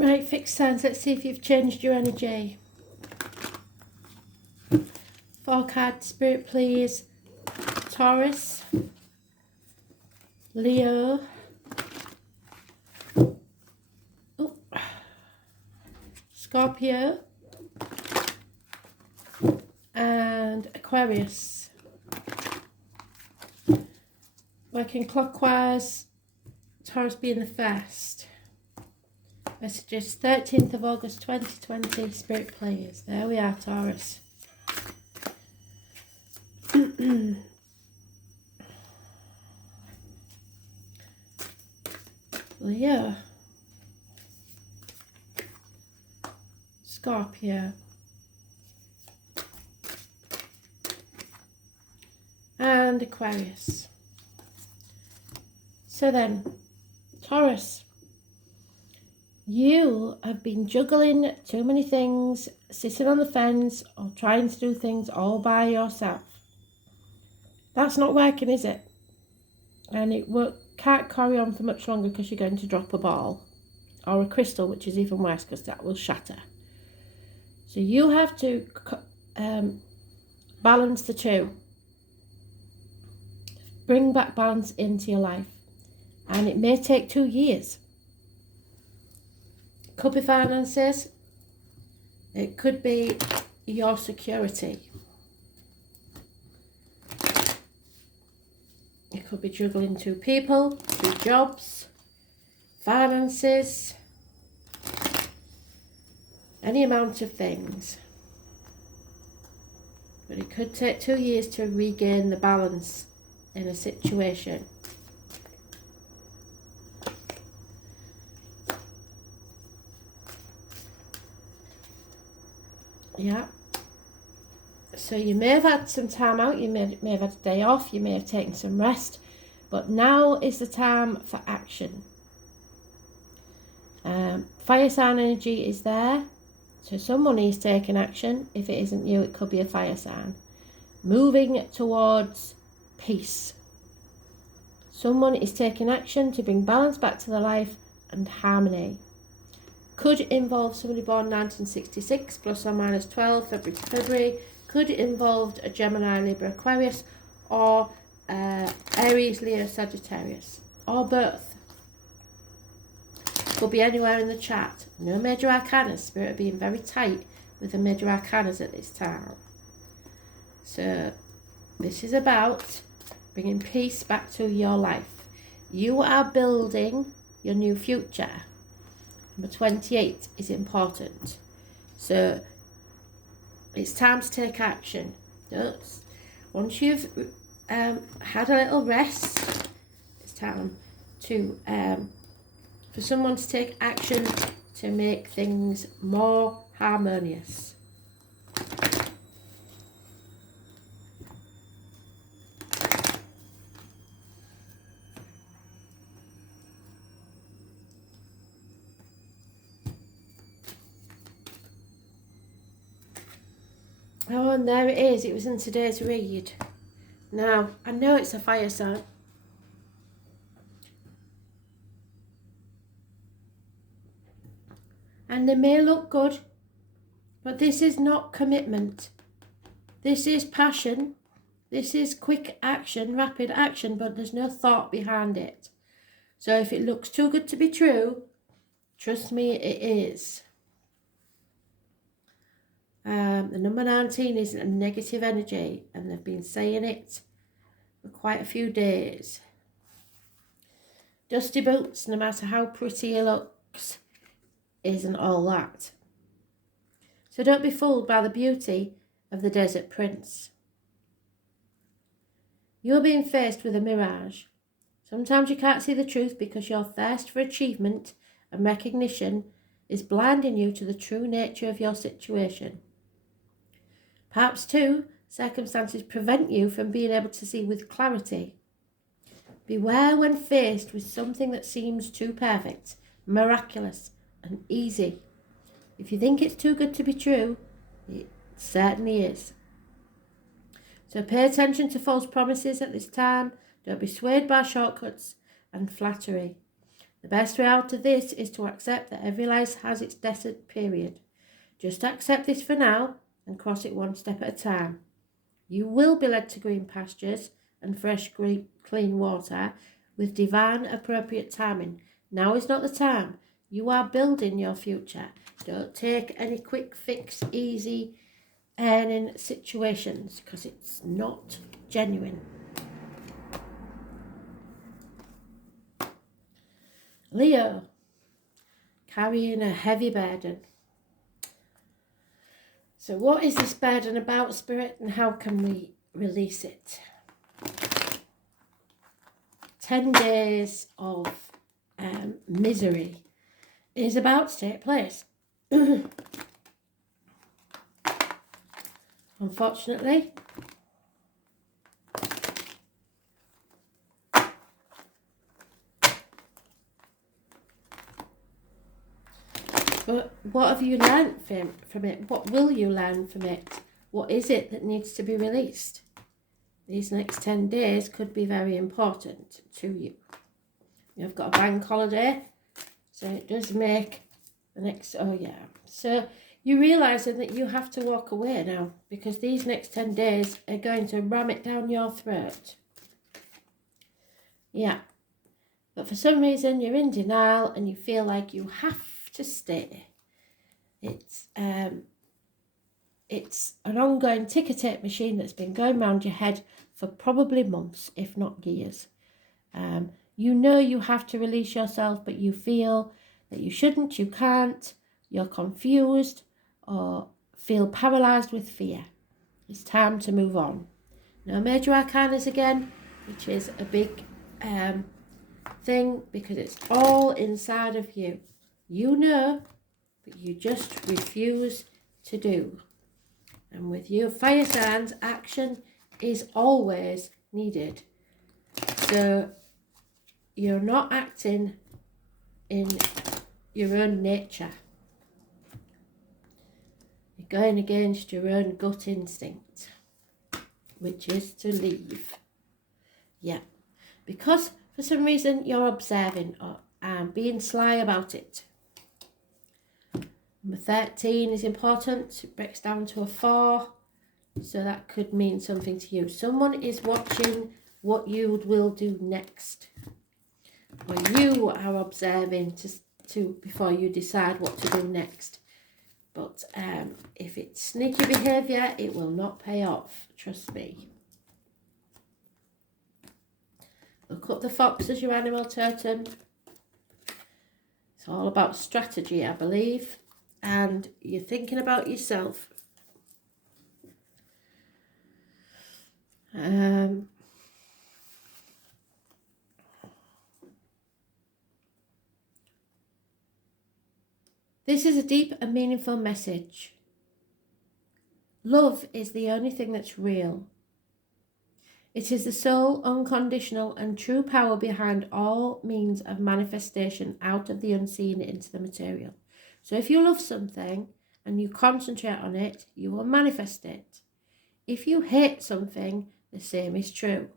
Right, fixed signs. Let's see if you've changed your energy. 4 card spirit, please. Taurus, Leo, Scorpio, and Aquarius. Working clockwise, Taurus being the first. Messages 13th of August 2020, spirit players. There we are, Taurus. Leo, Scorpio, and Aquarius. So then, Taurus, you have been juggling too many things, sitting on the fence, or trying to do things all by yourself. That's not working, is it? And it can't carry on for much longer because you're going to drop a ball or a crystal, which is even worse because that will shatter. So you have to balance the two. Bring back balance into your life. And it may take 2 years. It could be finances. It could be your security. It could be juggling 2 people, 2 jobs, finances, any amount of things. But it could take 2 years to regain the balance in a situation. Yeah. So you may have had some time out, you may have had a day off, you may have taken some rest, but now is the time for action. Fire sign energy is there, so someone is taking action. If it isn't you, it could be a fire sign. Moving towards peace. Someone is taking action to bring balance back to their life and harmony. Could involve somebody born 1966, plus or minus 12, February to February. Could involve a Gemini, Libra, Aquarius, or Aries, Leo, Sagittarius, or both. Could be anywhere in the chart. No major arcanas. Spirit being very tight with the major arcanas at this time. So this is about bringing peace back to your life. You are building your new future. Number 28 is important. So it's time to take action. Once you've had a little rest, it's time to for someone to take action to make things more harmonious. Oh, and there it is. It was in today's read. Now, I know it's a fire sign. And they may look good, but this is not commitment. This is passion. This is quick action, rapid action, but there's no thought behind it. So if it looks too good to be true, trust me, it is. The number 19 is a negative energy, and they've been saying it for quite a few days. Dusty boots, no matter how pretty it looks, isn't all that. So don't be fooled by the beauty of the desert prince. You're being faced with a mirage. Sometimes you can't see the truth because your thirst for achievement and recognition is blinding you to the true nature of your situation. Perhaps, too, circumstances prevent you from being able to see with clarity. Beware when faced with something that seems too perfect, miraculous, and easy. If you think it's too good to be true, it certainly is. So pay attention to false promises at this time. Don't be swayed by shortcuts and flattery. The best way out of this is to accept that every life has its desert period. Just accept this for now and cross it one step at a time. You will be led to green pastures and fresh, clean water with divine appropriate timing. Now is not the time. You are building your future. Don't take any quick fix, easy earning situations because it's not genuine. Leo, carrying a heavy burden. So what is this burden about, Spirit, and how can we release it? 10 days of misery is about to take place. Unfortunately, but what have you learned from it? What will you learn from it? What is it that needs to be released? These next 10 days could be very important to you. You've got a bank holiday, so it does make the next, So you're realising that you have to walk away now because these next 10 days are going to ram it down your throat. Yeah. But for some reason you're in denial and you feel like you have to stay. It's an ongoing ticker tape machine that's been going round your head for probably months, if not years. You know you have to release yourself, but you feel that you shouldn't, you can't, you're confused or feel paralysed with fear. It's time to move on. No major arcanas again, which is a big thing because it's all inside of you. You know, but you just refuse to do. And with you, fire signs, action is always needed. So you're not acting in your own nature. You're going against your own gut instinct, which is to leave. Yeah. Because for some reason you're observing or being sly about it. Number 13 is important. It breaks down to a 4. So that could mean something to you. Someone is watching what you will do next. Or you are observing to before you decide what to do next. But if it's sneaky behaviour, it will not pay off. Trust me. Look up the fox as your animal totem. It's all about strategy, I believe. And you're thinking about yourself. This is a deep and meaningful message. Love is the only thing that's real. It is the sole, unconditional and true power behind all means of manifestation out of the unseen into the material. So if you love something and you concentrate on it, you will manifest it. If you hate something, the same is true.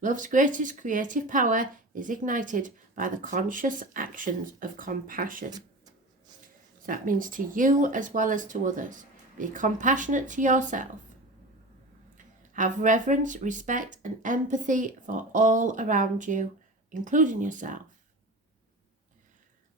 Love's greatest creative power is ignited by the conscious actions of compassion. So that means to you as well as to others. Be compassionate to yourself. Have reverence, respect and empathy for all around you, including yourself.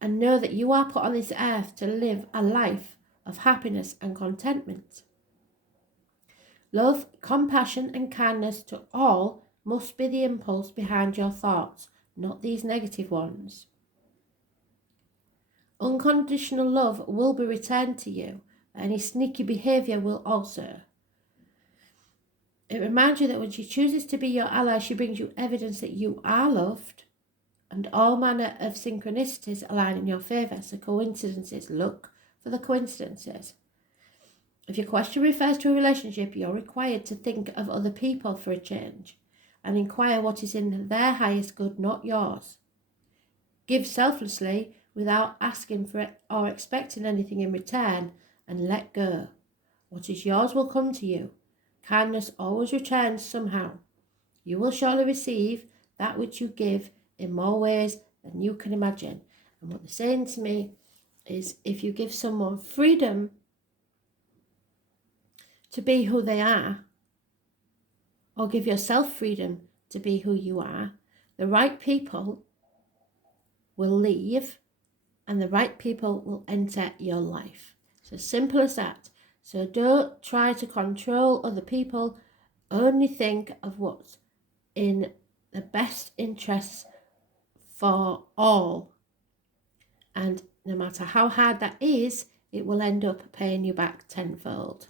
And know that you are put on this earth to live a life of happiness and contentment. Love, compassion and kindness to all must be the impulse behind your thoughts, not these negative ones. Unconditional love will be returned to you. Any sneaky behaviour will also. It reminds you that when she chooses to be your ally, she brings you evidence that you are loved and all manner of synchronicities align in your favour. So coincidences, look for the coincidences. If your question refers to a relationship, you're required to think of other people for a change and inquire what is in their highest good, not yours. Give selflessly without asking for it or expecting anything in return and let go. What is yours will come to you. Kindness always returns somehow. You will surely receive that which you give in more ways than you can imagine. And what they're saying to me is, if you give someone freedom to be who they are, or give yourself freedom to be who you are, the right people will leave and the right people will enter your life. So simple as that. So don't try to control other people. Only think of what's in the best interests for all. And no matter how hard that is, it will end up paying you back tenfold.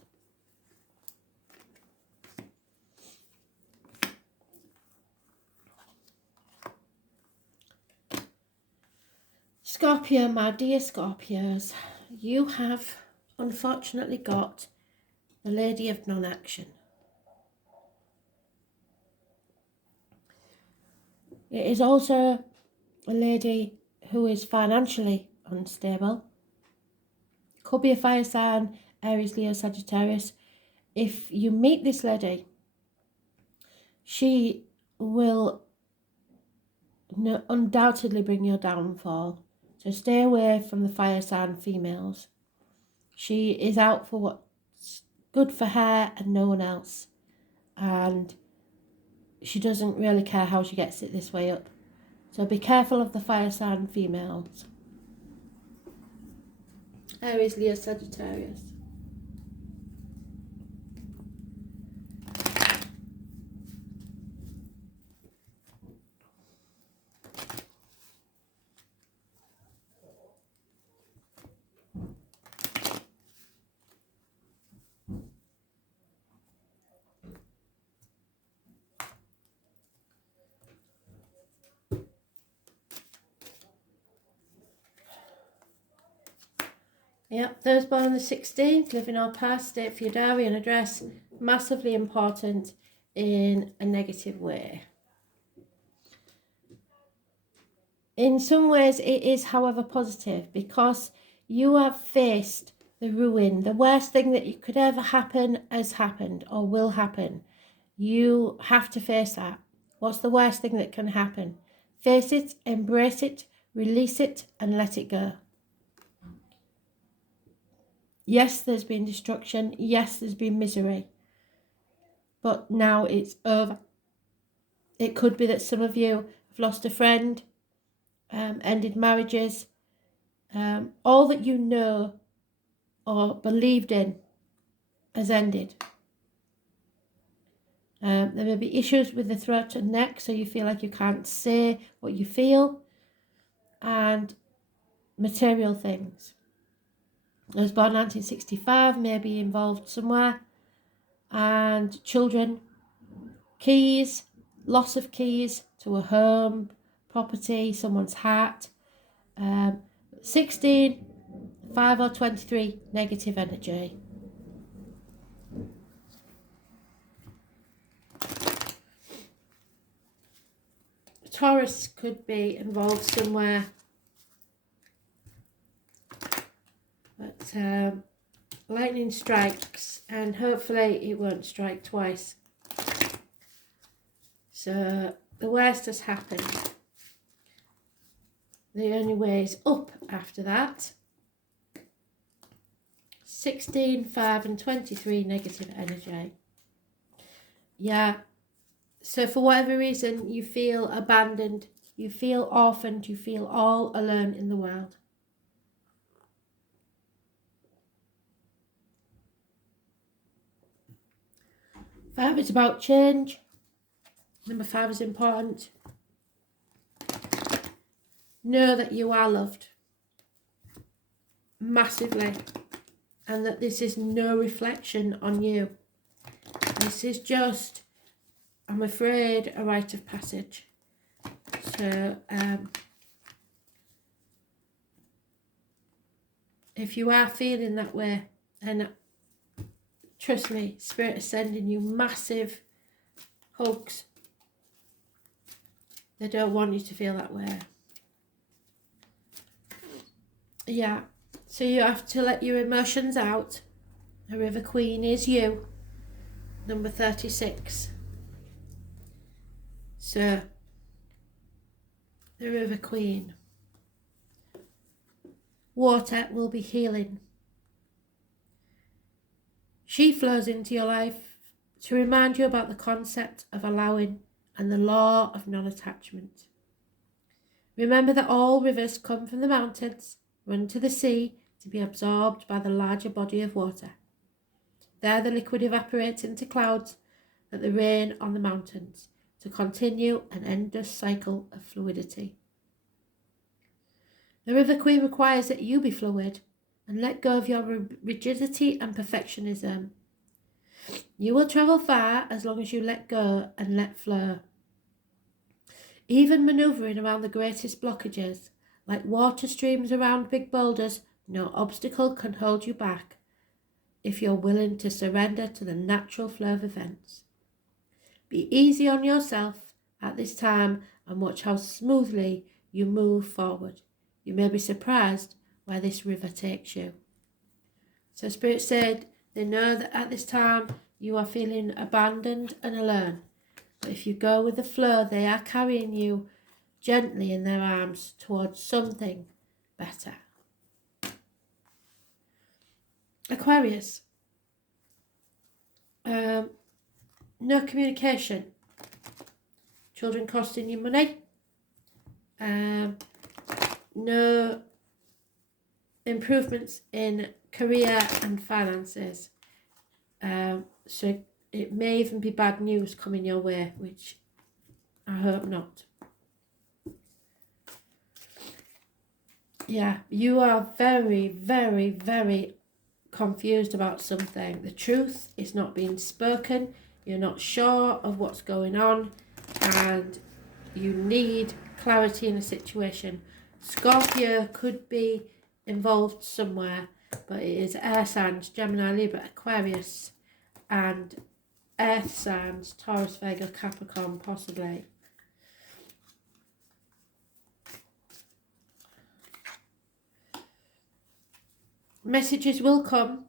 Scorpio, my dear Scorpios, you have unfortunately got the Lady of Non-Action. It is also a lady who is financially unstable. Could be a fire sign, Aries, Leo, Sagittarius. If you meet this lady, she will undoubtedly bring your downfall. So stay away from the fire sign females. She is out for what's good for her and no one else. And she doesn't really care how she gets it this way up. So be careful of the fire sign females. Aries, Leo, Sagittarius. Yep, those born on the 16th, living or past, date for your diary and address, massively important in a negative way. In some ways it is, however, positive, because you have faced the ruin. The worst thing that could ever happen has happened or will happen. You have to face that. What's the worst thing that can happen? Face it, embrace it, release it, and let it go. Yes, there's been destruction. Yes, there's been misery. But now it's over. It could be that some of you have lost a friend, ended marriages. All that you know or believed in has ended. There may be issues with the throat and neck, so you feel like you can't say what you feel. And material things. I was born in 1965, may be involved somewhere. And children, keys, loss of keys to a home, property, someone's hat. 16, 5 or 23, negative energy. Taurus could be involved somewhere. But lightning strikes, and hopefully it won't strike twice. So the worst has happened. The only way is up after that. 16, 5 and 23, negative energy. Yeah. So for whatever reason, you feel abandoned, you feel orphaned, you feel all alone in the world. 5 is about change. Number 5 is important. Know that you are loved massively, and that this is no reflection on you. This is just, I'm afraid, a rite of passage. So if you are feeling that way, then trust me, Spirit is sending you massive hugs. They don't want you to feel that way. Yeah, so you have to let your emotions out. A River Queen is you. Number 36. So The River Queen. Water will be healing. She flows into your life to remind you about the concept of allowing and the law of non-attachment. Remember that all rivers come from the mountains, run to the sea to be absorbed by the larger body of water. There the liquid evaporates into clouds like the rain on the mountains to continue an endless cycle of fluidity. The River Queen requires that you be fluid and let go of your rigidity and perfectionism. You will travel far as long as you let go and let flow. Even manoeuvring around the greatest blockages, like water streams around big boulders, no obstacle can hold you back if you're willing to surrender to the natural flow of events. Be easy on yourself at this time and watch how smoothly you move forward. You may be surprised where this river takes you. So Spirit said they know that at this time you are feeling abandoned and alone. But if you go with the flow, they are carrying you gently in their arms towards something better. Aquarius. No communication. Children costing you money. No improvements in career and finances. So it may even be bad news coming your way, which I hope not. Yeah, you are very, very, very confused about something. The truth is not being spoken. You're not sure of what's going on and you need clarity in a situation. Scorpio could be involved somewhere, but it is air signs, Gemini, Libra, Aquarius, and earth signs, Taurus, Virgo, Capricorn, possibly. Messages will come,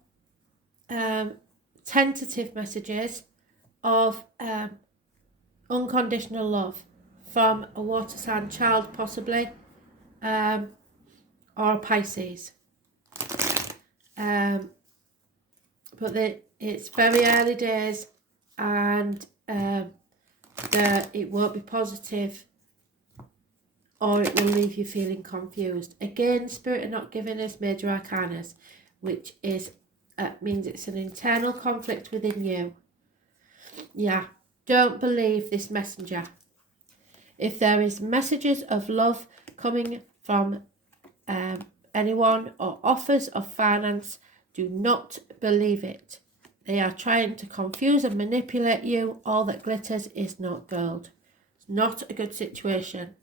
tentative messages of unconditional love from a water sign child, possibly, or a Pisces. But it's very early days and it won't be positive, or it will leave you feeling confused. Again, Spirit are not giving us major arcanas, which is means it's an internal conflict within you. Yeah, don't believe this messenger. If there is messages of love coming from anyone or offers of finance, do not believe it. They are trying to confuse and manipulate you. All that glitters is not gold. It's not a good situation.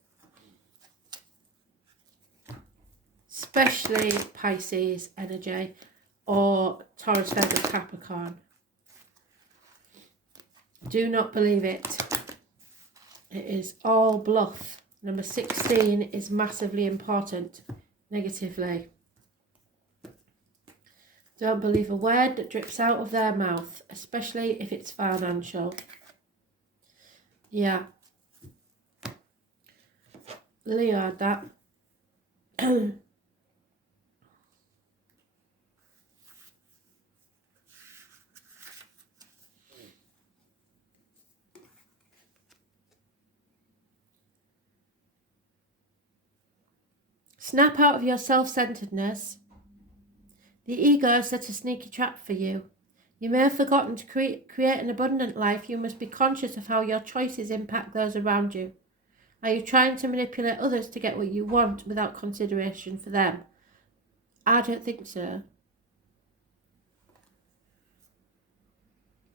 Especially Pisces energy or Taurus, Virgo, Capricorn. Do not believe it. It is all bluff. Number 16 is massively important negatively. Don't believe a word that drips out of their mouth, especially if it's financial. Yeah. Leo had that. Snap out of your self-centeredness. The ego set a sneaky trap for you. You may have forgotten to create an abundant life. You must be conscious of how your choices impact those around you. Are you trying to manipulate others to get what you want without consideration for them? I don't think so.